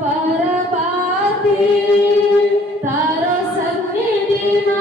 ಪರಪಾತಿ ತಾರ ಸನ್ನಿಧಿ ಮಾ